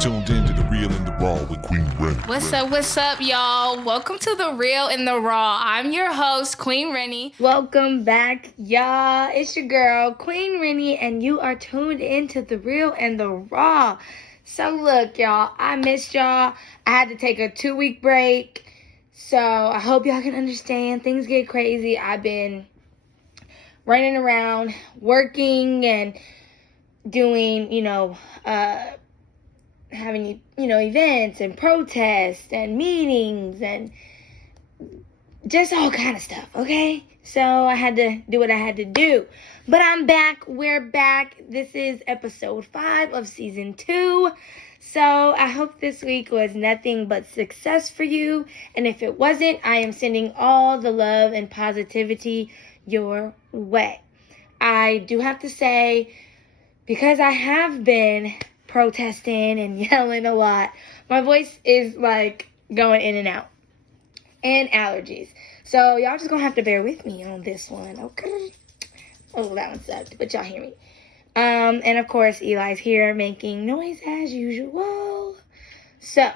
Tuned in to The Real and the Raw with Queen Renny. What's up, y'all? Welcome to The Real and the Raw. I'm your host, Queen Renny. Welcome back, y'all. It's your girl, Queen Renny, and you are tuned in to The Real and the Raw. So look, y'all, I missed y'all. I had to take a 2-week break. So I hope y'all can understand. Things get crazy. I've been running around, working and doing, having, events and protests and meetings and just all kind of stuff, okay? So I had to do what I had to do. But I'm back. We're back. This is episode 5 of season 2. So I hope this week was nothing but success for you. And if it wasn't, I am sending all the love and positivity your way. I do have to say, because I have been protesting and yelling a lot, my voice is like going in and out. And allergies. So y'all just gonna have to bear with me on this one, okay? Oh, that one sucked, but y'all hear me. And of course, Eli's here making noise as usual. So,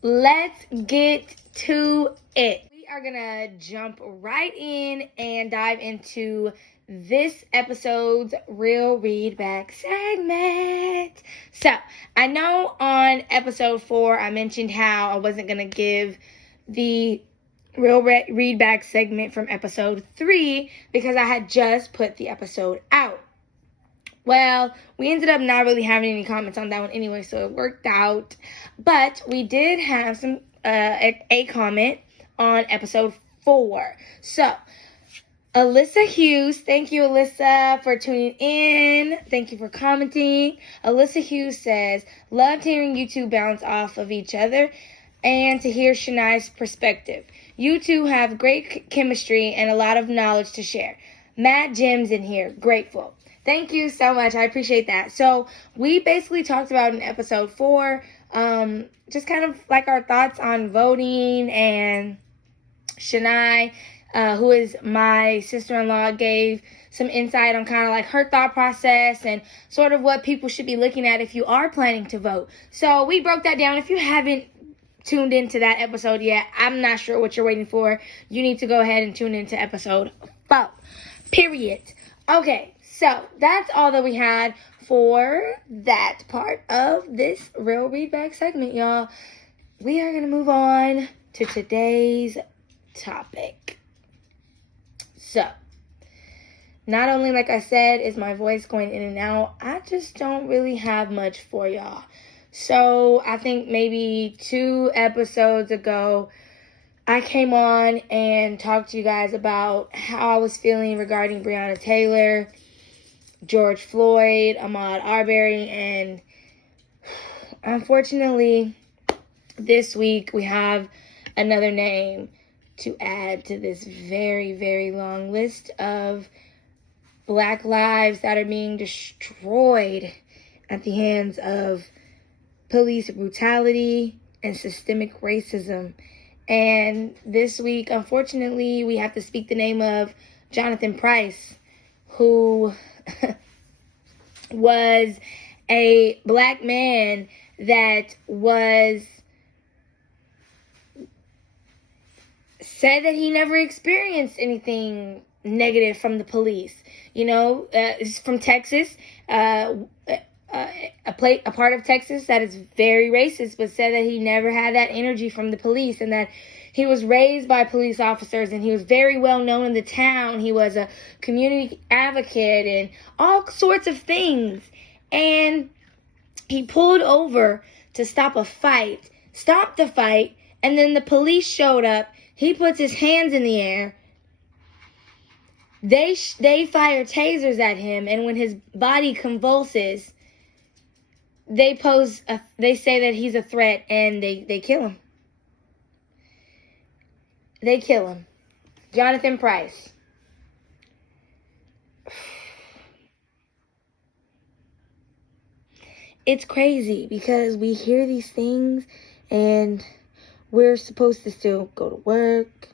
let's get to it. We are gonna jump right in and dive into this episode's Real Readback segment. So, I know on episode 4, I mentioned how I wasn't gonna give the Real Readback segment from episode 3 because I had just put the episode out. Well, we ended up not really having any comments on that one anyway, so it worked out. But we did have some a comment on episode 4. So, Alyssa Hughes, thank you, Alyssa, for tuning in. Thank you for commenting. Alyssa Hughes says, loved hearing you two bounce off of each other and to hear Shania's perspective. You two have great chemistry and a lot of knowledge to share. Mad gems in here. Grateful. Thank you so much. I appreciate that. So we basically talked about in episode 4, just kind of like our thoughts on voting, and Shania, who is my sister-in-law, gave some insight on kind of like her thought process and sort of what people should be looking at if you are planning to vote. So we broke that down. If you haven't tuned into that episode yet, I'm not sure what you're waiting for. You need to go ahead and tune into episode 4. Period. Okay, so that's all that we had for that part of this Real Readback segment, y'all. We are going to move on to today's topic. So, not only, like I said, is my voice going in and out, I just don't really have much for y'all. So, I think maybe 2 episodes ago, I came on and talked to you guys about how I was feeling regarding Breonna Taylor, George Floyd, Ahmaud Arbery, and unfortunately, this week we have another name to add to this very, very long list of Black lives that are being destroyed at the hands of police brutality and systemic racism. And this week, unfortunately, we have to speak the name of Jonathan Price, who was a Black man that was said that he never experienced anything negative from the police. He's from Texas, a part of Texas that is very racist, but said that he never had that energy from the police, and that he was raised by police officers, and he was very well known in the town. He was a community advocate and all sorts of things. And he pulled over to stop a fight, stopped the fight, and then the police showed up. He puts his hands in the air. They fire tasers at him, and when his body convulses, they say that he's a threat, and they kill him. They kill him. Jonathan Price. It's crazy because we hear these things and we're supposed to still go to work,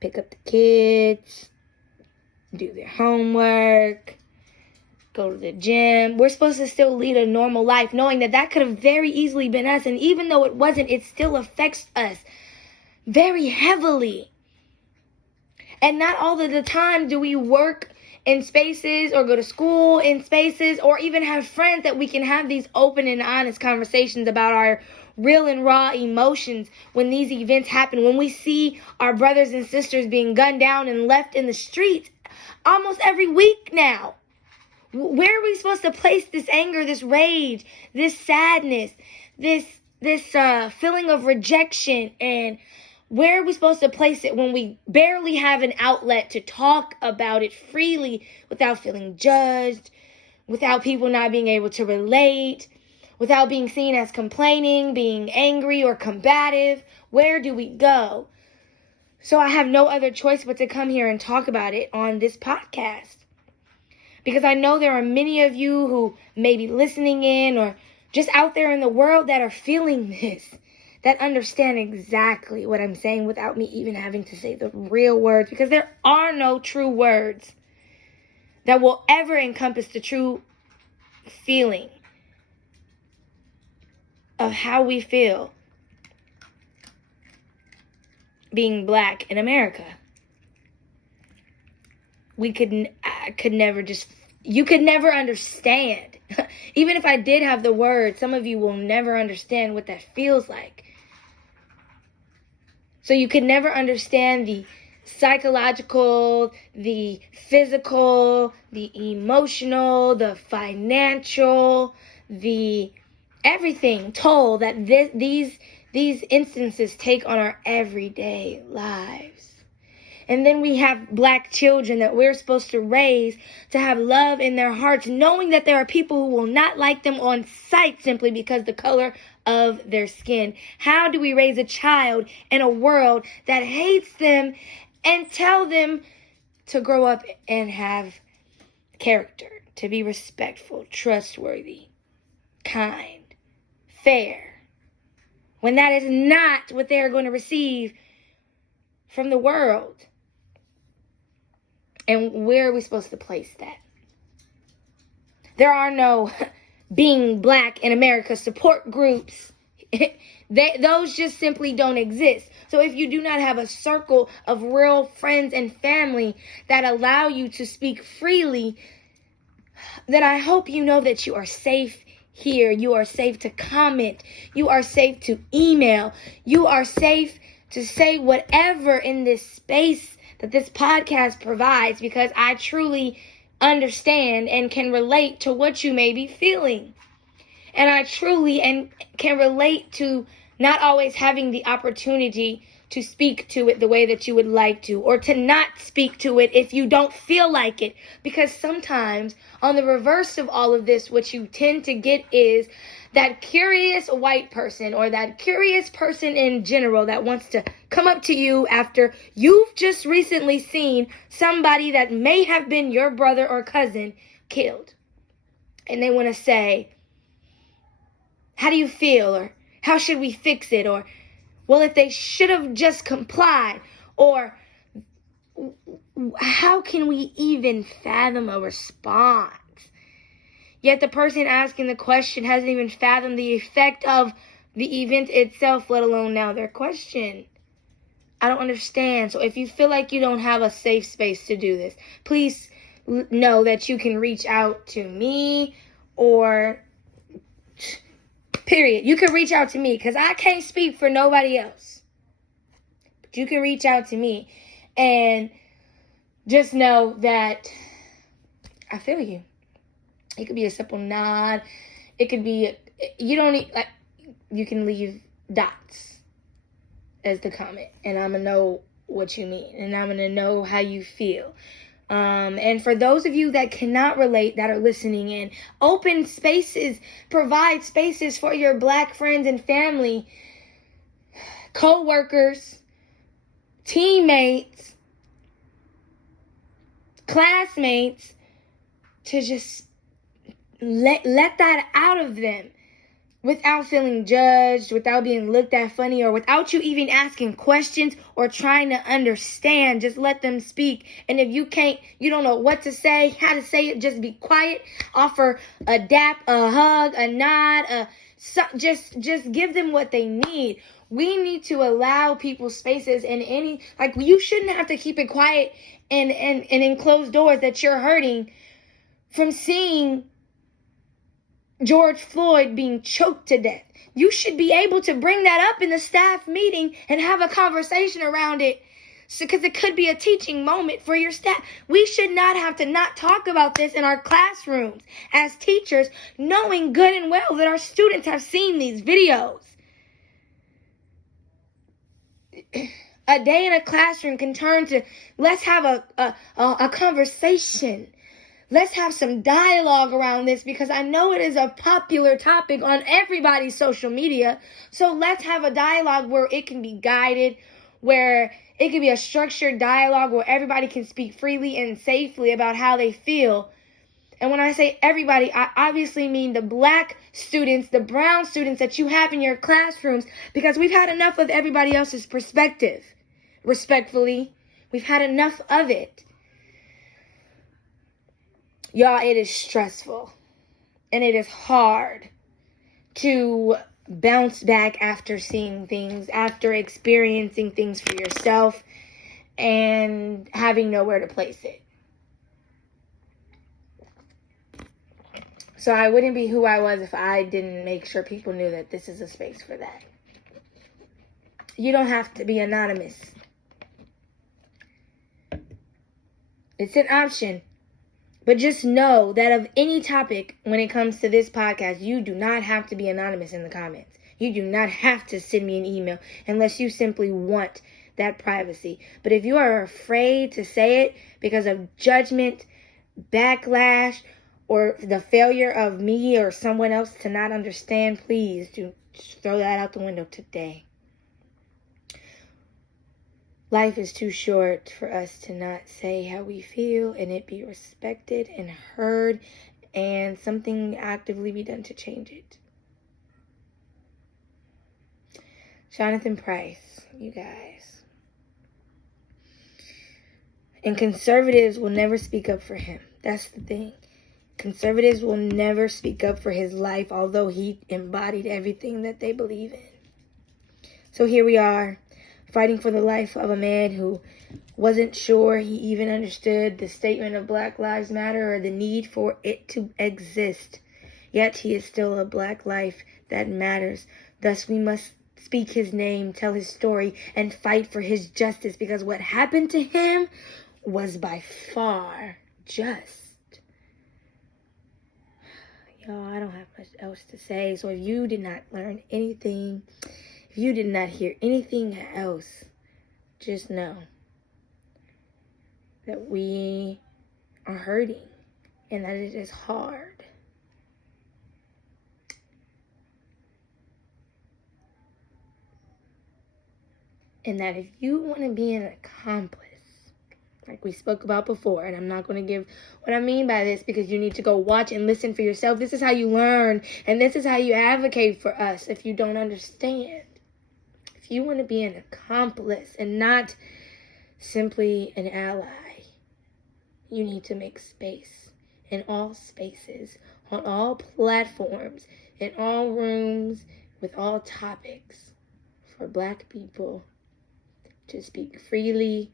pick up the kids, do their homework, go to the gym. We're supposed to still lead a normal life, knowing that that could have very easily been us. And even though it wasn't, it still affects us very heavily. And not all of the time do we work in spaces or go to school in spaces or even have friends that we can have these open and honest conversations about our real and raw emotions when these events happen. When we see our brothers and sisters being gunned down and left in the streets almost every week now. Where are we supposed to place this anger, this rage, this sadness, this feeling of rejection? And where are we supposed to place it when we barely have an outlet to talk about it freely without feeling judged, without people not being able to relate, without being seen as complaining, being angry or combative? Where do we go? So I have no other choice but to come here and talk about it on this podcast. Because I know there are many of you who may be listening in or just out there in the world that are feeling this, that understand exactly what I'm saying without me even having to say the real words, because there are no true words that will ever encompass the true feeling of how we feel being black in America. You could never understand. Even if I did have the words, some of you will never understand what that feels like. So you could never understand the psychological, the physical, the emotional, the financial, the everything toll that these instances take on our everyday lives. And then we have black children that we're supposed to raise to have love in their hearts, knowing that there are people who will not like them on sight simply because the color of their skin. How do we raise a child in a world that hates them and tell them to grow up and have character, to be respectful, trustworthy, kind, fair, when that is not what they are going to receive from the world? And where are we supposed to place that? There are no being black in America support groups. Those just simply don't exist. So if you do not have a circle of real friends and family that allow you to speak freely, then I hope you know that you are safe here. You are safe to comment. You are safe to email. You are safe to say whatever in this space that this podcast provides, because I truly understand and can relate to what you may be feeling. And I truly can relate to not always having the opportunity to speak to it the way that you would like to, or to not speak to it if you don't feel like it. Because sometimes, on the reverse of all of this, what you tend to get is that curious white person, or that curious person in general, that wants to come up to you after you've just recently seen somebody that may have been your brother or cousin killed. And they want to say, how do you feel? Or how should we fix it? Or, well, if they should have just complied. Or, how can we even fathom a response? Yet the person asking the question hasn't even fathomed the effect of the event itself, let alone now their question. I don't understand. So if you feel like you don't have a safe space to do this, please know that you can reach out to me, or period. You can reach out to me, because I can't speak for nobody else. But you can reach out to me, and just know that I feel you. It could be a simple nod. It could be, you don't need, like, you can leave dots as the comment, and I'm going to know what you mean, and I'm going to know how you feel. And for those of you that cannot relate, that are listening in, open spaces, provide spaces for your black friends and family, co-workers, teammates, classmates, to just let that out of them. without feeling judged, without being looked at funny, or without you even asking questions or trying to understand. Just let them speak. And if you don't know what to say, how to say it, just be quiet. Offer a dap, a hug, a nod, just give them what they need. We need to allow people spaces, and you shouldn't have to keep it quiet and in closed doors that you're hurting from seeing George Floyd being choked to death. You should be able to bring that up in the staff meeting and have a conversation around it, because it could be a teaching moment for your staff. We should not have to not talk about this in our classrooms as teachers, knowing good and well that our students have seen these videos. A day in a classroom can turn to, let's have a conversation. Let's have some dialogue around this, because I know it is a popular topic on everybody's social media. So let's have a dialogue where it can be guided, where it can be a structured dialogue where everybody can speak freely and safely about how they feel. And when I say everybody, I obviously mean the black students, the brown students that you have in your classrooms, because we've had enough of everybody else's perspective. Respectfully, we've had enough of it. Y'all, it is stressful and it is hard to bounce back after seeing things, after experiencing things for yourself and having nowhere to place it. So I wouldn't be who I was if I didn't make sure people knew that this is a space for that. You don't have to be anonymous. It's an option. But just know that of any topic when it comes to this podcast, you do not have to be anonymous in the comments. You do not have to send me an email unless you simply want that privacy. But if you are afraid to say it because of judgment, backlash, or the failure of me or someone else to not understand, please do throw that out the window today. Life is too short for us to not say how we feel and it be respected and heard and something actively be done to change it. Jonathan Price, you guys. And conservatives will never speak up for him. That's the thing. Conservatives will never speak up for his life, although he embodied everything that they believe in. So here we are, fighting for the life of a man who wasn't sure he even understood the statement of Black Lives Matter or the need for it to exist. Yet he is still a black life that matters. Thus we must speak his name, tell his story, and fight for his justice, because what happened to him was by far just. Y'all, I don't have much else to say. So if you did not learn anything, if you did not hear anything else, just know that we are hurting and that it is hard. And that if you want to be an accomplice, like we spoke about before, and I'm not going to give what I mean by this, because you need to go watch and listen for yourself. This is how you learn, and this is how you advocate for us if you don't understand. If you want to be an accomplice and not simply an ally, you need to make space in all spaces, on all platforms, in all rooms, with all topics, for Black people to speak freely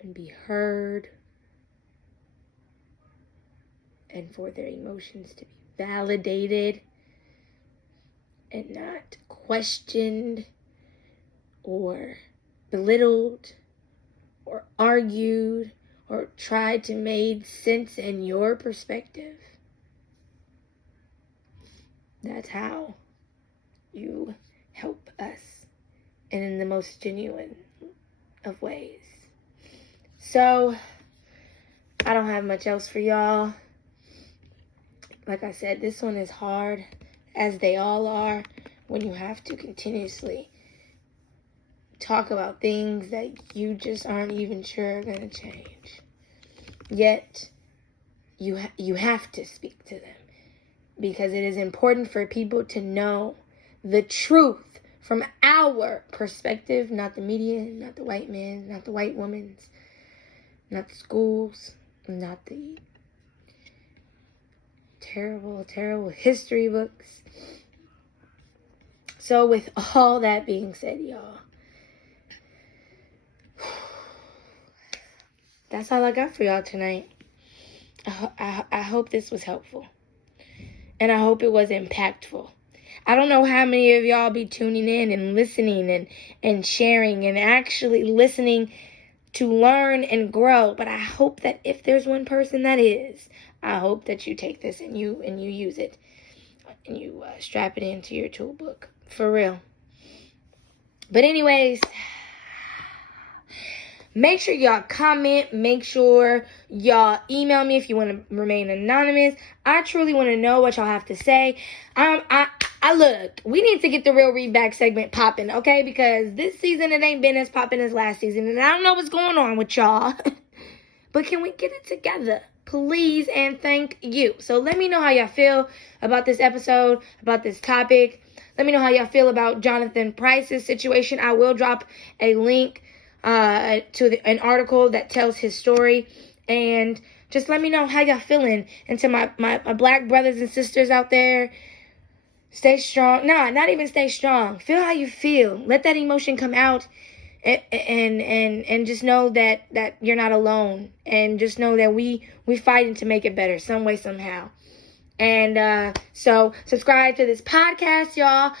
and be heard, and for their emotions to be validated and not questioned or belittled or argued or tried to make sense in your perspective. That's how you help us, and in the most genuine of ways. So, I don't have much else for y'all. Like I said, this one is hard, as they all are, when you have to continuously talk about things that you just aren't even sure are going to change. Yet, you have to speak to them, because it is important for people to know the truth from our perspective, not the media, not the white man, not the white woman's, not the schools, not the terrible, terrible history books. So with all that being said, y'all, that's all I got for y'all tonight. I hope this was helpful. And I hope it was impactful. I don't know how many of y'all be tuning in and listening and sharing and actually listening to learn and grow. But I hope that if there's one person that is, I hope that you take this and you use it. And you strap it into your tool book. For real. But anyways, make sure y'all comment. Make sure y'all email me if you want to remain anonymous. I truly want to know what y'all have to say. I look, we need to get the Real Readback segment popping, okay? Because this season it ain't been as popping as last season. And I don't know what's going on with y'all. But can we get it together? Please and thank you. So let me know how y'all feel about this episode, about this topic. Let me know how y'all feel about Jonathan Pryce's situation. I will drop a link to an article that tells his story. And just let me know how y'all feeling. And to my black brothers and sisters out there, stay strong. Nah, not even stay strong. Feel how you feel. Let that emotion come out. And just know that you're not alone. And just know that we fighting to make it better some way, somehow. And so subscribe to this podcast, y'all.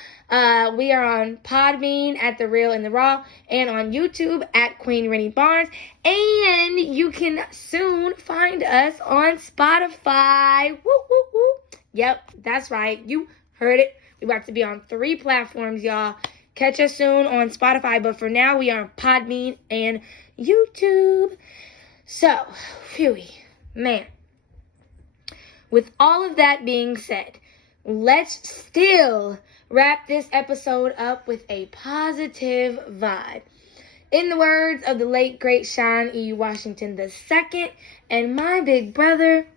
We are on Podbean at The Real and the Raw, and on YouTube at Queen Renny Barnes. And you can soon find us on Spotify. Woo, woo, woo. Yep, that's right. You heard it. We're about to be on 3 platforms, y'all. Catch us soon on Spotify, but for now we are on Podbean and YouTube. So, phew, man. With all of that being said, let's still wrap this episode up with a positive vibe. In the words of the late, great Sean E. Washington II and my big brother,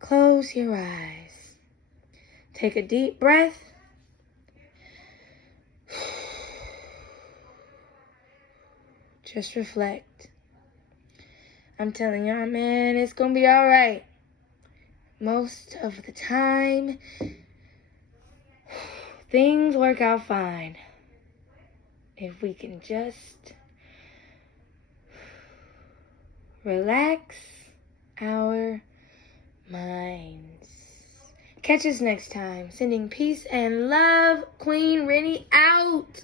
close your eyes. Take a deep breath. Just reflect. I'm telling y'all, man, it's gonna be all right. Most of the time, things work out fine. If we can just relax our minds. Catch us next time. Sending peace and love. Queen Renny out.